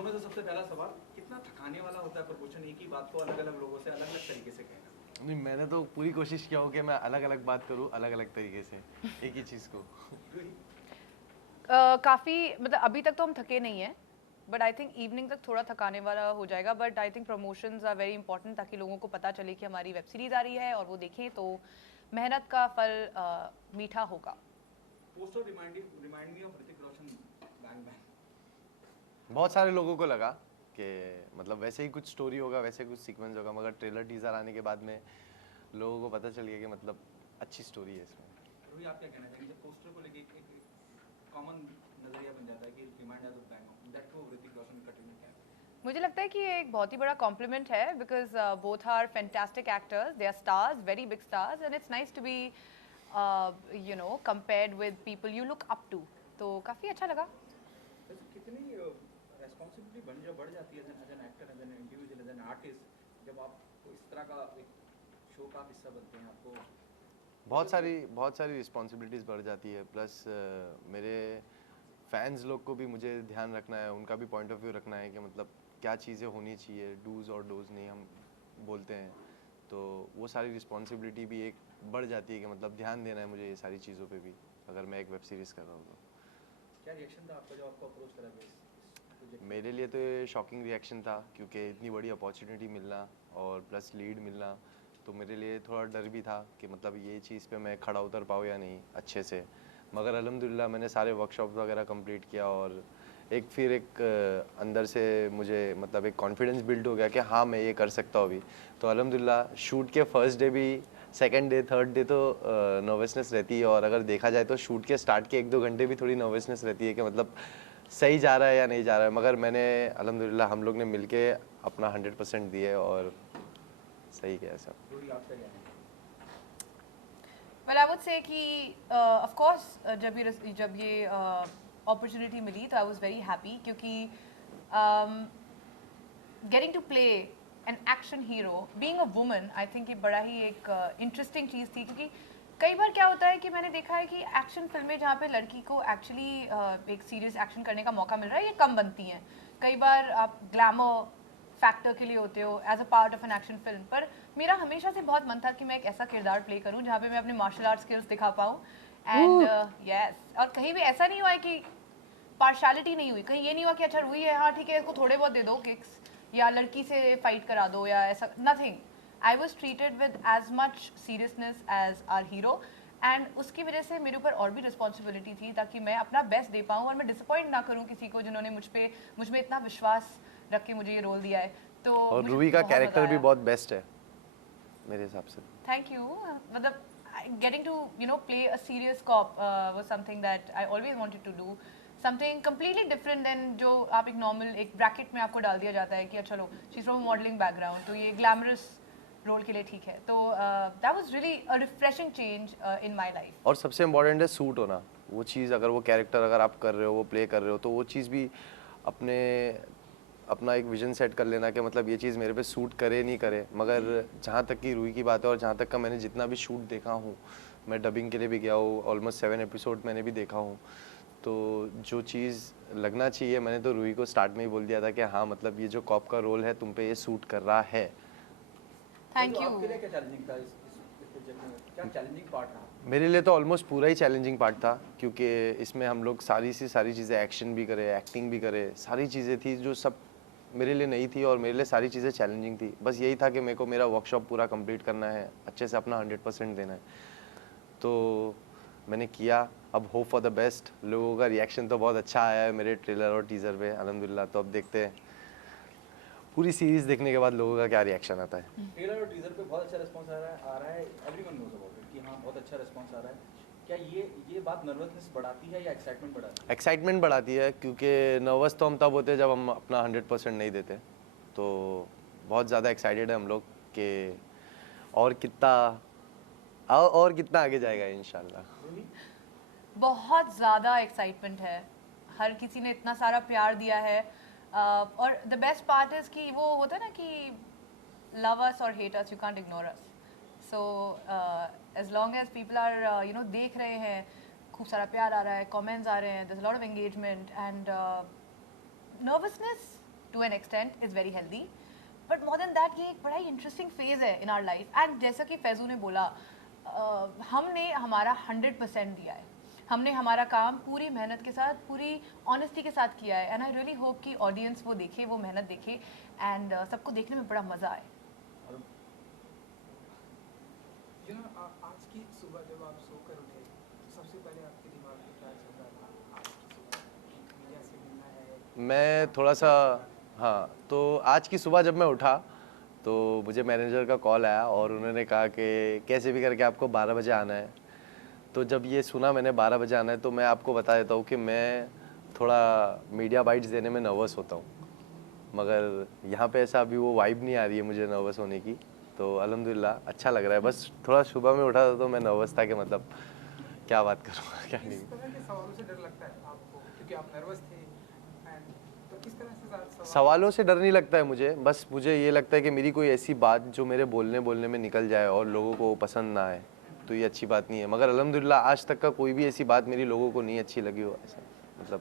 दोनों से सबसे पहला सवाल, कितना थकाने वाला होता है प्रमोशन, एक ही बात को अलग अलग लोगों से अलग अलग तरीके से कहना? नहीं, मैंने तो पूरी कोशिश किया हो कि मैं अलग अलग बात करूँ अलग अलग तरीके से एक ही चीज़ को। काफ़ी मतलब अभी तक तो हम थके नहीं हैं, बट आई थिंक इवनिंग तक थोड़ा थकाने वाला हो जाएगा। But I think promotions are very important, ताकि लोगों को पता चले कि हमारी वेब सीरीज आ रही है और वो देखें, तो मेहनत का फल मीठा होगा। Poster remind me of Hrithik Roshan, bang bang. बहुत सारे लोगों को लगा कि मतलब वैसे ही कुछ स्टोरी होगा, वैसे कुछ सीक्वेंस होगा, मगर ट्रेलर टीजर आने के बाद में लोगों को पता चल गया कि मतलब अच्छी स्टोरी है इसमें। रूही, आप क्या कहना चाहेंगे? पोस्टर को लेके एक कॉमन नजरिया बन जाता है कि remind us of bang, that too Hrithik Roshan cutting क्या? मुझे लगता है कि ये एक बहुत ही बड़ा कॉम्प्लीमेंट है, because both are fantastic actors, they are stars, very big stars, and it's nice to be you know compared with people you look up to. तो काफ़ी अच्छा लगा। वैसे कितनी रिस्पॉन्सिबिलिटी बढ़ जाती है as an actor, as an individual, as an artist, जब आप इस तरह का एक शो का हिस्सा बनते हैं? आपको बहुत सारी रिस्पॉन्सिबिलिटीज़ बढ़ जाती है, प्लस मेरे फैंस लोग को भी मुझे ध्यान रखना है, उनका भी पॉइंट ऑफ व्यू रखना है कि मतलब क्या चीज़ें होनी चाहिए, डूज़ और डोज़ नहीं हम बोलते हैं, तो वो सारी रिस्पॉन्सिबिलिटी भी एक बढ़ जाती है कि मतलब ध्यान देना है मुझे ये सारी चीज़ों पे भी, अगर मैं एक वेब सीरीज़ कर रहा हूँ तो। क्या रिएक्शन था आपका जब आपको अप्रोच करा गया इस प्रोजेक्ट? मेरे लिए तो ये शॉकिंग रिएक्शन था, क्योंकि इतनी बड़ी अपॉर्चुनिटी मिलना और प्लस लीड मिलना, तो मेरे लिए थोड़ा डर भी था कि मतलब ये चीज़ पे मैं खड़ा उतर पाऊँ या नहीं अच्छे से, मगर अल्हम्दुलिल्लाह मैंने सारे वर्कशॉप वगैरह कंप्लीट किया और फिर एक अंदर से मुझे मतलब एक कॉन्फिडेंस बिल्ड हो गया कि हाँ मैं ये कर सकता हूँ अभी। तो अल्हम्दुलिल्लाह शूट के फर्स्ट डे भी, सेकंड डे, थर्ड डे तो नर्वसनेस रहती है, और अगर देखा जाए तो शूट के स्टार्ट के 1-2 घंटे भी थोड़ी नर्वसनेस रहती है कि मतलब सही जा रहा है या नहीं जा रहा है, मगर मैंने अल्हम्दुलिल्लाह हम लोग ने मिलके अपना 100% दिए और सही किया सब। रूही, आपका क्या है? वेल आई वुड से कि ऑफ कोर्स जब ये अपॉर्चुनिटी मिली तो आई वाज वेरी हैप्पी, क्योंकि getting to play an action hero being a woman, I think ये बड़ा ही एक इंटरेस्टिंग चीज़ थी। क्योंकि कई बार क्या होता है कि मैंने देखा है कि एक्शन फिल्में जहाँ पे लड़की को एक्चुअली एक सीरियस एक्शन करने का मौका मिल रहा है, ये कम बनती हैं। कई बार आप ग्लैमर फैक्टर के लिए होते हो as a part of an action film, पर मेरा हमेशा से बहुत मन था कि मैं एक ऐसा किरदार प्ले करूं जहाँ पे मैं अपने मार्शल आर्ट स्किल्स दिखा पाऊँ। एंड यस, और कहीं भी ऐसा नहीं हुआ है कि पार्शलिटी नहीं हुई, कहीं ये नहीं हुआ कि अच्छा रूही है, हाँ ठीक है इसको थोड़े बहुत दे दो किक्स, या लड़की से फाइट करा दो, या ऐसा nothing. I was treated with as much seriousness as our hero, and उसकी वजह से मेरे ऊपर और भी रिस्पॉन्सिबिलिटी थी, ताकि मैं अपना बेस्ट दे पाऊँ और मैं डिसअपॉइंट ना करूँ किसी को जिन्होंने मुझ में इतना विश्वास रख के मुझे ये रोल दिया है। तो और मुझे रूही का बहुत मज़ा कैरेक्टर भी आया। बहुत बेस्ट है मेरे हिसाब से। Thank you. मतलब getting to play a serious cop was something that I always wanted to do, something completely different than जो आप एक नॉर्मल एक ब्रैकेट में आपको डाल दिया जाता है कि अच्छा लो she is from modelling background, तो ये ग्लैमरस रोल के लिए ठीक है। तो that was really a refreshing change in my life. और सबसे इम्पोर्टेंट है सूट होना, वो चीज़ अगर वो कैरेक्टर अगर आप कर रहे हो, वो प्ले कर रहे हो, तो वो चीज़ भी अपना एक विजन सेट कर लेना कि मतलब ये चीज़ मेरे पे सूट करे नहीं करे। मगर जहाँ तक की रूही की बात है और जहाँ तक का मैंने जितना भी शूट देखा हूँ, मैं डबिंग के लिए भी गया हूँ, ऑलमोस्ट 7 एपिसोड मैंने भी देखा हूँ, तो जो चीज़ लगना चाहिए मैंने तो रूही को स्टार्ट में ही बोल दिया था कि हाँ मतलब ये जो कॉप का रोल है तुम पे ये सूट कर रहा है। थैंक तो यू। आपके लिए क्या चैलेंजिंग था इस प्रोजेक्ट में? क्या चैलेंजिंग पार्ट रहा? मेरे लिए तो ऑलमोस्ट पूरा ही चैलेंजिंग पार्ट था, क्योंकि इसमें हम लोग सारी चीज़ें, एक्शन भी करे, एक्टिंग भी करे, सारी चीज़ें थी जो सब मेरे लिए नई थी और मेरे लिए सारी चीज़ें चैलेंजिंग थी। बस यही था कि मेरे को मेरा वर्कशॉप पूरा कंप्लीट करना है, अच्छे से अपना 100% देना है, तो मैंने किया। अब होप फॉर द बेस्ट। लोगों का रिएक्शन तो बहुत अच्छा आया है मेरे ट्रेलर और टीज़र पे अल्हम्दुलिल्लाह, तो अब देखते हैं पूरी सीरीज़ देखने के बाद लोगों का क्या रिएक्शन आता है। ट्रेलर और टीजर पे बहुत अच्छा रिस्पांस आ रहा है, एवरीवन नोज अबाउट इट कि हाँ बहुत अच्छा रिस्पांस आ रहा है। क्या ये बात नर्वसनेस बढ़ाती है या एक्साइटमेंट बढ़ाती है? एक्साइटमेंट बढ़ाती है, क्योंकि नर्वस तो हम तब होते हैं जब हम अपना 100% नहीं देते, तो बहुत ज़्यादा एक्साइटेड है हम लोग कि और कितना आगे जाएगा इंशाल्लाह। रूही, बहुत ज़्यादा एक्साइटमेंट है, हर किसी ने इतना सारा प्यार दिया है। और द बेस्ट पार्ट इज़ कि वो होता है ना कि लव अस और hate us, you can't ignore us. So as long as people are देख रहे हैं, खूब सारा प्यार आ रहा है, कमेंट्स आ रहे हैं, there is a lot of engagement, and nervousness to an extent is very healthy. But more than that, ये एक बड़ा ही interesting phase है in our life. And जैसा कि फैजू ने बोला, हमने हमारा 100% दिया है. हमने हमारा काम पूरी मेहनत के साथ, पूरी ऑनेस्टी के साथ किया है. एंड आई रियली होप कि ऑडियंस वो देखे, वो मेहनत देखे, एंड सबको देखने में बड़ा मज़ा आए. आज की सुबह जब आप सोकर उठे, सबसे पहले आपके दिमाग में क्या चल रहा था? आज की सुबह मीडिया से मिलना है, मैं थोड़ा सा, हाँ, तो आज की सुबह जब मैं उठा तो मुझे मैनेजर का कॉल आया और उन्होंने कहा कि कैसे भी करके आपको 12 बजे आना है. तो जब ये सुना मैंने 12 बजे आना है, तो मैं आपको बता देता हूँ कि मैं थोड़ा मीडिया बाइट्स देने में नर्वस होता हूँ, मगर यहाँ पे ऐसा अभी वो वाइब नहीं आ रही है मुझे नर्वस होने की. तो अल्हम्दुलिल्लाह अच्छा लग रहा है. बस थोड़ा सुबह में उठा था तो मैं नर्वस था कि मतलब क्या बात करूँगा क्या नहीं. किस तरह के सवालों से डर लगता है आपको, क्योंकि आप नर्वस थे, एंड तो किस तरह से सवालों से डर नहीं लगता है मुझे. बस मुझे ये लगता है कि मेरी कोई ऐसी बात जो मेरे बोलने में निकल जाए और लोगों को पसंद ना आए तो ये अच्छी बात नहीं है. मगर अल्हम्दुलिल्लाह आज तक का कोई भी ऐसी बात मेरी लोगों को नहीं अच्छी लगी हो ऐसा, मतलब.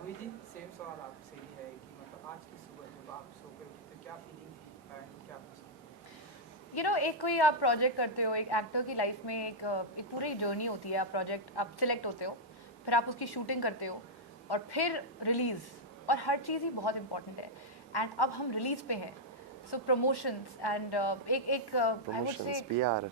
रोहित जी, सेम सवाल आपसे ही है कि मतलब आज की सुबह जब आप सोकर उठे क्या फीलिंग थी एंड क्या यू नो, एक कोई आप प्रोजेक्ट करते हो, एक एक्टर की लाइफ में एक पूरी जर्नी होती है. आप प्रोजेक्ट, आप सिलेक्ट होते हो, फिर आप उसकी शूटिंग करते हो, और फिर रिलीज़, और हर चीज़ ही बहुत इंपॉर्टेंट है. एंड अब हम रिलीज़ पे हैं, सो प्रमोशंस एंड एक आई वुड से PR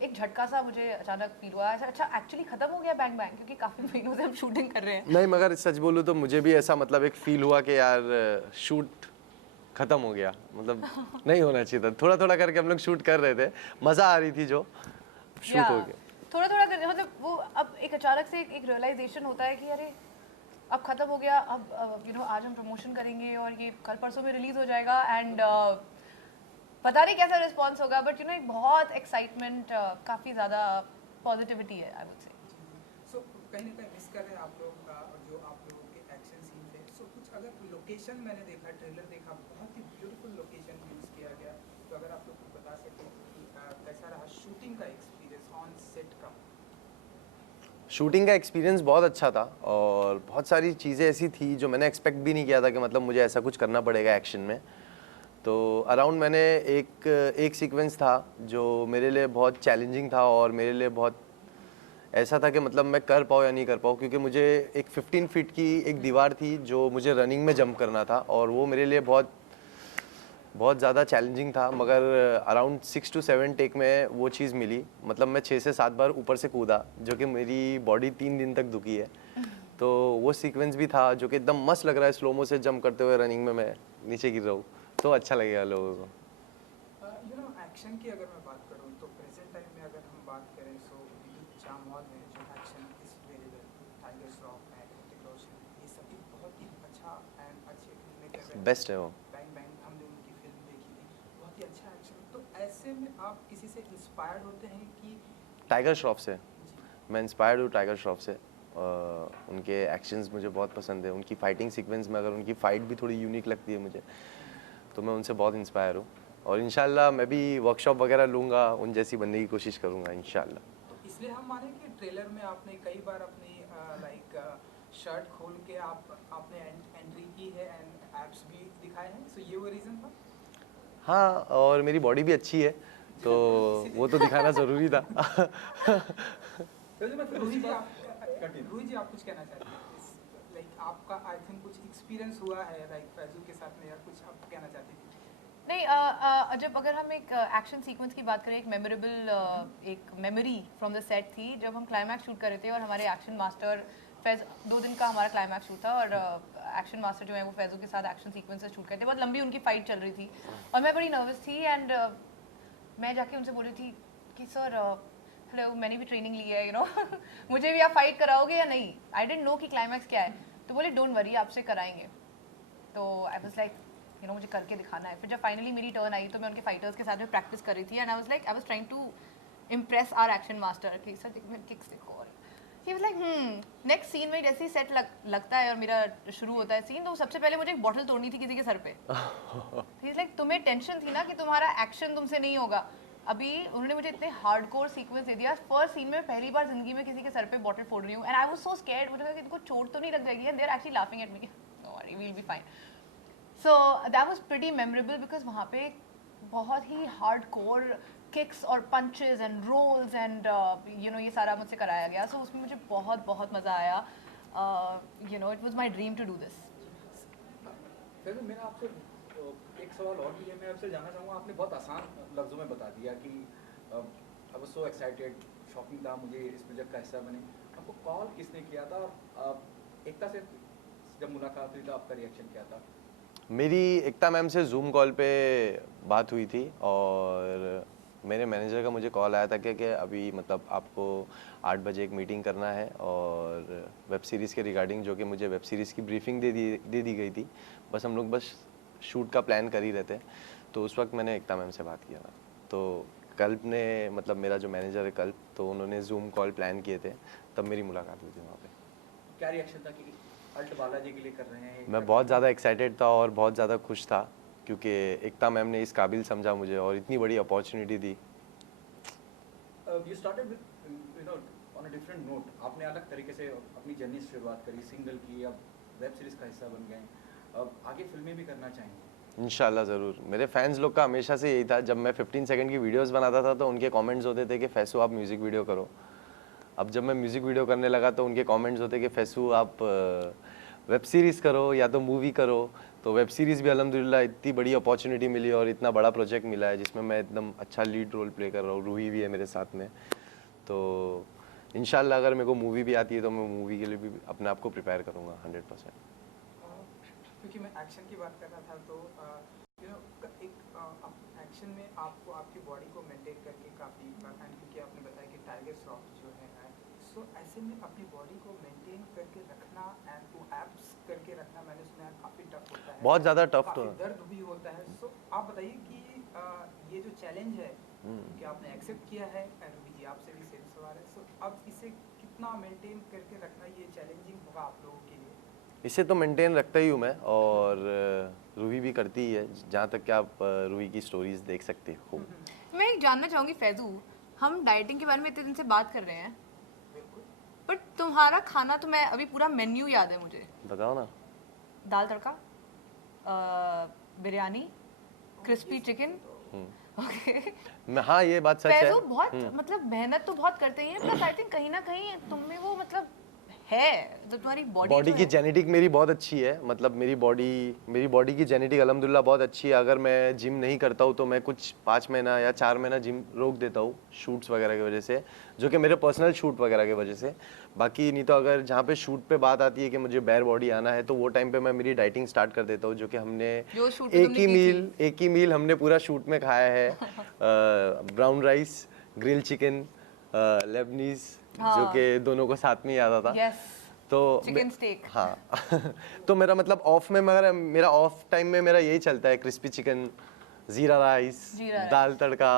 एक झटका सा मुझे अचानक फील हुआ. अच्छा एक्चुअली ख़त्म हो गया बैंग बैंग, क्योंकि काफ़ी महीनों से हम शूटिंग कर रहे हैं. नहीं, मगर सच बोलूँ तो मुझे भी ऐसा मतलब एक फील हुआ कि यार शूट खत्म हो गया, मतलब नहीं होना चाहिए था. थोड़ा थोड़ा करके हम लोग शूट कर रहे थे, मज़ा आ रही थी जो शूट हो गया. थोड़ा थोड़ा करके, मतलब वो अब एक अचानक से एक रियलाइजेशन होता है कि अरे अब ख़त्म हो गया. अब यू नो आज हम प्रमोशन करेंगे और ये कल परसों में रिलीज़ हो जाएगा. एंड पता नहीं कैसा रिस्पॉन्स होगा, बट यू नो एक बहुत एक्साइटमेंट, काफ़ी ज़्यादा पॉजिटिविटी है आई वुड से. सो कहीं ना कहीं मिस कर रहे हैं आप लोगों का और जो आप लोगों के एक्शन सीन थे. सो कुछ अगर लोकेशन मैंने देखा, ट्रेलर देखा, बहुत ही ब्यूटीफुल लोकेशन यूज़ किया गया, तो अगर आप लोग बता सकें कि कैसा रहा शूटिंग का एक्सपीरियंस ऑन सेट का? शूटिंग का एक्सपीरियंस बहुत अच्छा था और बहुत सारी चीज़ें ऐसी थी जो मैंने एक्सपेक्ट भी नहीं किया था कि मतलब मुझे ऐसा कुछ करना पड़ेगा एक्शन में. तो अराउंड मैंने एक सीक्वेंस था जो मेरे लिए बहुत चैलेंजिंग था और मेरे लिए बहुत ऐसा था कि मतलब मैं कर पाऊँ या नहीं कर पाऊँ, क्योंकि मुझे एक 15 फीट की एक दीवार थी जो मुझे रनिंग में जंप करना था और वो मेरे लिए बहुत ज़्यादा चैलेंजिंग था. मगर अराउंड 6 to 7 टेक में वो चीज़ मिली. मतलब मैं 6 से 7 बार ऊपर से कूदा, जो कि मेरी बॉडी 3 दिन तक दुखी है. तो वो सीक्वेंस भी था जो कि एकदम मस्त लग रहा है, स्लोमो से जंप करते हुए रनिंग में मैं नीचे गिर रहा हूँ, तो अच्छा लगेगा लोगों को. यू नो एक्शन की अगर मैं बात करूं तो प्रेजेंट टाइम में अगर हम बात करें सो विद्युत जामवाल में जो action is very well, tiger Shroff है, ऋतिक रोशन, ये सभी बहुत ही अच्छा एंड अच्छे फिल्में कर रहे हैं. बेस्ट है वो. बैंग बैंग हमने उनकी फिल्म देखी थी, बहुत ही अच्छा एक्शन. तो ऐसे में आप किसी से इंस्पायर्ड होते हैं कि? टाइगर श्रॉफ से मैं इंस्पायर्ड हूँ. टाइगर श्रॉफ से उनके एक्शंस मुझे बहुत पसंद है. उनकी फाइटिंग सीक्वेंस में अगर उनकी फ़ाइट भी थोड़ी यूनिक लगती है मुझे, तो मैं उनसे बहुत इंस्पायर हूँ. और इंशाल्लाह मैं भी वर्कशॉप वगैरह लूँगा, उन जैसी बनने की कोशिश करूँगा इंशाल्लाह. तो इसलिए हम माने कि ट्रेलर में आपने कई बार अपनी लाइक शर्ट खोल के आपने एंट्री की है एंड एब्स भी दिखाए हैं, सो ये वो रीज़न था? हाँ, और मेरी बॉडी भी अच्छी है तो वो तो दिखाना ज़रूरी था. रोहित जी आप कुछ कहना चाहते हैं? लाइक आपका आई थिंक कुछ एक्सपीरियंस हुआ है लाइक फैजू के साथ में, या कुछ आप कहना चाहते हैं? नहीं, जब अगर हम एक एक्शन सीक्वेंस की बात करें, एक मेमोरेबल एक मेमोरी फ्रॉम द सेट थी जब हम क्लाइमैक्स शूट कर रहे थे और हमारे एक्शन मास्टर फैज 2 दिन का हमारा क्लाइमैक्स शूट था और एक्शन मास्टर जो है वो फैजू के साथ एक्शन सीक्वेंसेस शूट करते. बहुत लंबी उनकी फाइट चल रही थी और मैं बड़ी नर्वस थी. एंड मैं जाके उनसे बोल रही थी कि सर हेलो, मैंने भी ट्रेनिंग ली है, यू नो मुझे भी आप फाइट कराओगे या नहीं. आई डेंट नो कि क्लाइमैक्स क्या है. तो बोले डोंट वरी, आपसे कराएंगे. तो I was like you know मुझे करके दिखाना है. फिर जब फाइनली मेरी टर्न आई तो मैं उनके फाइटर्स के साथ में प्रैक्टिस कर रही थी. And I was trying to impress our action master कि सर मेरे किक्स देखो. और he was like next scene में जैसे ही सेट लगता है और मेरा शुरू होता है सीन, तो सबसे पहले मुझे एक बॉटल तोड़नी थी किसी के सर पे. ही इज लाइक तुम्हें टेंशन थी ना कि तुम्हारा एक्शन तुमसे नहीं होगा. अभी उन्होंने मुझे इतने हार्डकोर सीक्वेंस दे दिया. फर्स्ट सीन में पहली बार जिंदगी में किसी के सर पे बॉटल फोड़ रही हूँ. And I was so scared. मुझे लगा कि इनको चोट तो नहीं लग जाएगी. And they are actually laughing at me. worry, we'll be fine. So that was pretty memorable because वहाँ पे बहुत ही hardcore kicks और punches and rolls and you know ये सारा मुझसे कराया गया. So उसमें मुझे बहुत बहुत मज़ा आया. You know, it was my dream to do this. Faizal, मेरा आपसे एक सवाल और भी है. मैं आपसे जानना चाहूँगा, आपने बहुत आसान लफ्ज़ों में बता दिया कि आई वाज सो एक्साइटेड, शॉकिंग था मुझे इस प्रोजेक्ट का हिस्सा बने. आपको कॉल किसने किया था और एकता से जब मुलाकात हुई तो आपका रिएक्शन क्या था? मेरी एकता मैम से जूम कॉल पे बात हुई थी और मेरे मैनेजर का मुझे कॉल आया था कि अभी मतलब आपको 8 बजे एक मीटिंग करना है और वेब सीरीज़ के रिगार्डिंग, जो कि मुझे वेब सीरीज़ की ब्रीफिंग दे दी गई थी. बस हम लोग बस शूट का प्लान कर ही रहे थे. तो उस वक्त मैंने एकता मैम से बात किया था. तो कल्प ने, मतलब मेरा जो मैनेजर है कल्प, तो उन्होंने जूम कॉल प्लान किए थे, तब मेरी मुलाकात हुई थी वहाँ पे. क्या रिएक्शन था कि अल्ट बालाजी के लिए कर रहे हैं? मैं बहुत ज़्यादा एक्साइटेड था और बहुत ज़्यादा खुश था क्योंकि एकता मैम ने इस काबिल समझा मुझे और इतनी बड़ी opportunity the. You started with, you know, on a different note. आपने अलग तरीके से अपनी जर्नी से शुरुआत करी, सिंगल की, अब वेब सीरीज़ का हिस्सा बन गए, अब आगे फिल्में भी करना चाहेंगे? इंशाल्लाह ज़रूर. मेरे फैंस लोग का हमेशा से यही था. जब मैं 15 सेकंड की वीडियोस बनाता था तो उनके कमेंट्स होते थे कि फैसू आप म्यूज़िक वीडियो करो. अब जब मैं म्यूज़िक वीडियो करने लगा तो उनके कमेंट्स होते कि फैसू आप वेब सीरीज़ करो या तो मूवी करो. तो वेब सीरीज़ भी अल्हम्दुलिल्लाह इतनी बड़ी अपॉर्चुनिटी मिली और इतना बड़ा प्रोजेक्ट मिला है जिसमें मैं एकदम अच्छा लीड रोल प्ले कर रहा हूँ. रूही भी है मेरे साथ में. तो इंशाल्लाह अगर मेरे को मूवी भी आती है तो मैं मूवी के लिए भी अपने आप को प्रिपेयर करूँगा 100%. क्योंकि मैं एक्शन की बात कर रहा था तो यू नो एक एक्शन में आपको आपकी बॉडी को मेंटेन करके काफ़ी, क्योंकि आपने बताया कि टाइगर श्रॉफ जो है, सो ऐसे में अपनी बॉडी को मेंटेन करके रखना एंड टू एब्स करके रखना, मैंने सुना है काफ़ी टफ होता है, बहुत ज़्यादा टफ. तो काफ़ी दर्द भी होता है. सो आप बताइए कि ये जो चैलेंज है कि आपने एक्सेप्ट किया है, रूही जी आपसे भी सेम सवाल है, सो अब इसे कितना मेंटेन करके रखना ये चैलेंजिंग होगा आप लोगों के लिए? इसे तो मेंटेन रखता ही हूँ मैं और रूही भी करती ही है, जहाँ तक कि आप रूही की स्टोरीज देख सकते हो. मैं एक जानना चाहूँगी फैजू, हम डाइटिंग के बारे में इतने दिन से बात कर रहे हैं, बट तुम्हारा खाना तो मैं अभी पूरा मेन्यू याद है मुझे. बताओ ना. दाल तड़का, बिरयानी, क्रिस्पी चिकन. ओके. हाँ ये बात सच है. फैजू बहुत मतलब मेहनत तो बहुत करते हैं, प्लस आई थिंक कहीं ना कहीं तुम में वो मतलब है जो तुम्हारी बॉडी की जेनेटिक मेरी बहुत अच्छी है. मतलब मेरी बॉडी की जेनेटिक अल्हम्दुलिल्लाह बहुत अच्छी है. अगर मैं जिम नहीं करता हूँ तो मैं कुछ 5 महीना या 4 महीना जिम रोक देता हूँ शूट्स वगैरह की वजह से, जो कि मेरे पर्सनल शूट वगैरह की वजह से. बाकी नहीं तो अगर जहाँ पे शूट पे बात आती है कि मुझे बेयर बॉडी आना है तो वो टाइम पे मैं मेरी डाइटिंग स्टार्ट कर देता हूँ, जो कि हमने एक ही मील हमने पूरा शूट में खाया है. Brown rice, grill chicken, Lebanese, जो कि दोनों को साथ में ही आता था. yes. तो चिकन स्टेक. हाँ. तो मेरा मतलब ऑफ में मेरा ऑफ टाइम में मेरा यही चलता है, क्रिस्पी चिकन, जीरा राइस, दाल तड़का,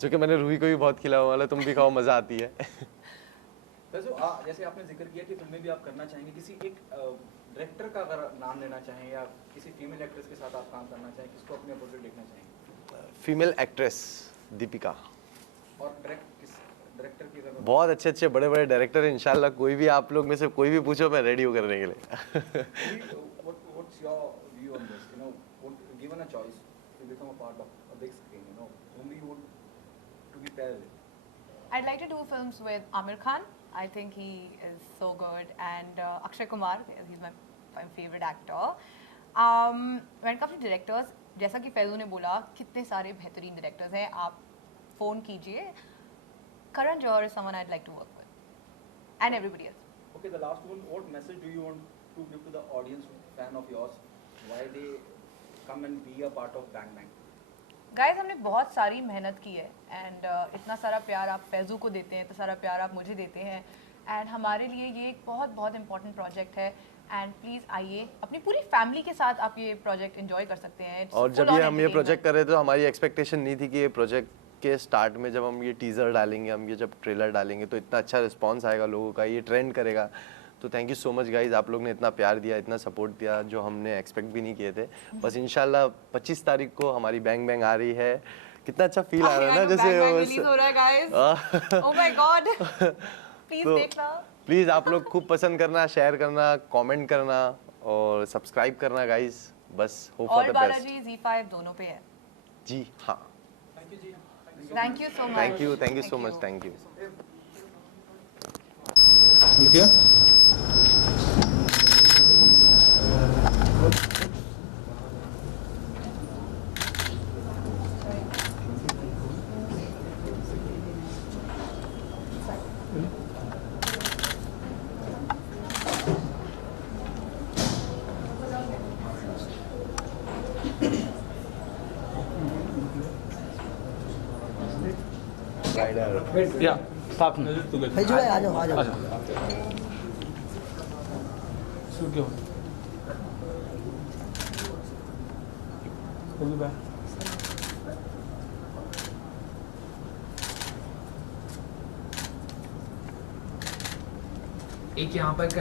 जो कि मैंने रूही को भी बहुत खिलाया वाला. तुम भी खाओ, मज़ा आती है. वैसे जैसे आपने जिक्र किया कि फिल्में भी आप करना चाहेंगे, किसी एक डायरेक्टर का अगर नाम लेना चाहें या किसी फीमेल एक्ट्रेस के साथ आप काम करना चाहें, किसको अपने अपोजिट देखना चाहेंगे? Female actress Deepika. और डायरेक्टर की अगर बहुत अच्छे बड़े डायरेक्टर हैं. इंशाल्लाह कोई भी आप लोग में से कोई भी पूछो, मैं रेडी हूँ करने के लिए. What's your view on this? You know, given a choice to become a part of a big screen, you know, whom you would to be paired with? I'd like to do films with Amir Khan. I think he is so good, and Akshay Kumar, he's my favorite actor. When it comes to directors, जैसा कि फैजू ने बोला, कितने सारे बेहतरीन directors हैं, आप phone कीजिए. Karan Johar is someone I'd like to work with, and everybody else. Okay, the last one. What message do you want to give to the audience, fan of yours, why they come and be a part of Bang Bang? Guys, हमने बहुत सारी मेहनत की है, and इतना सारा प्यार आप फैजू को देते हैं, इतना सारा प्यार आप मुझे देते हैं, and हमारे लिए ये एक बहुत इम्पोर्टेंट प्रोजेक्ट है. एंड प्लीज़ आइए, अपनी पूरी फैमिली के साथ आप ये प्रोजेक्ट एंजॉय कर सकते हैं. और जब हम ये प्रोजेक्ट कर रहे थे तो हमारी एक्सपेक्टेशन नहीं थी कि ये प्रोजेक्ट के स्टार्ट में जब हम ये टीज़र डालेंगे, हम ये जब ट्रेलर डालेंगे तो इतना अच्छा रिस्पांस आएगा लोगों का, ये ट्रेंड करेगा. तो thank you so much guys, आप लोग ने इतना प्यार दिया, इतना सपोर्ट दिया, जो हमने एक्सपेक्ट भी नहीं किए थे. बस इंशाल्लाह 25 तारीख को हमारी बैंग बैंग आ रही है. कितना अच्छा फील आ रहा है ना, जैसे हो रहा है guys. Oh my God, please देखना. प्लीज़ आप लोग खूब पसंद करना, शेयर करना, कमेंट करना और सब्सक्राइब करना गाइस, बस होप फॉर और द बालाजी बेस्ट। Z5 दोनों पे है। जी हाँ, थैंक यू जी, thank you so much. Thank you so much, thank you. ठीक है। या साथ में फैजू भाई आ जाओ आ जाओ। शुरू क्यों जल्दी बैठ। एक यहाँ पर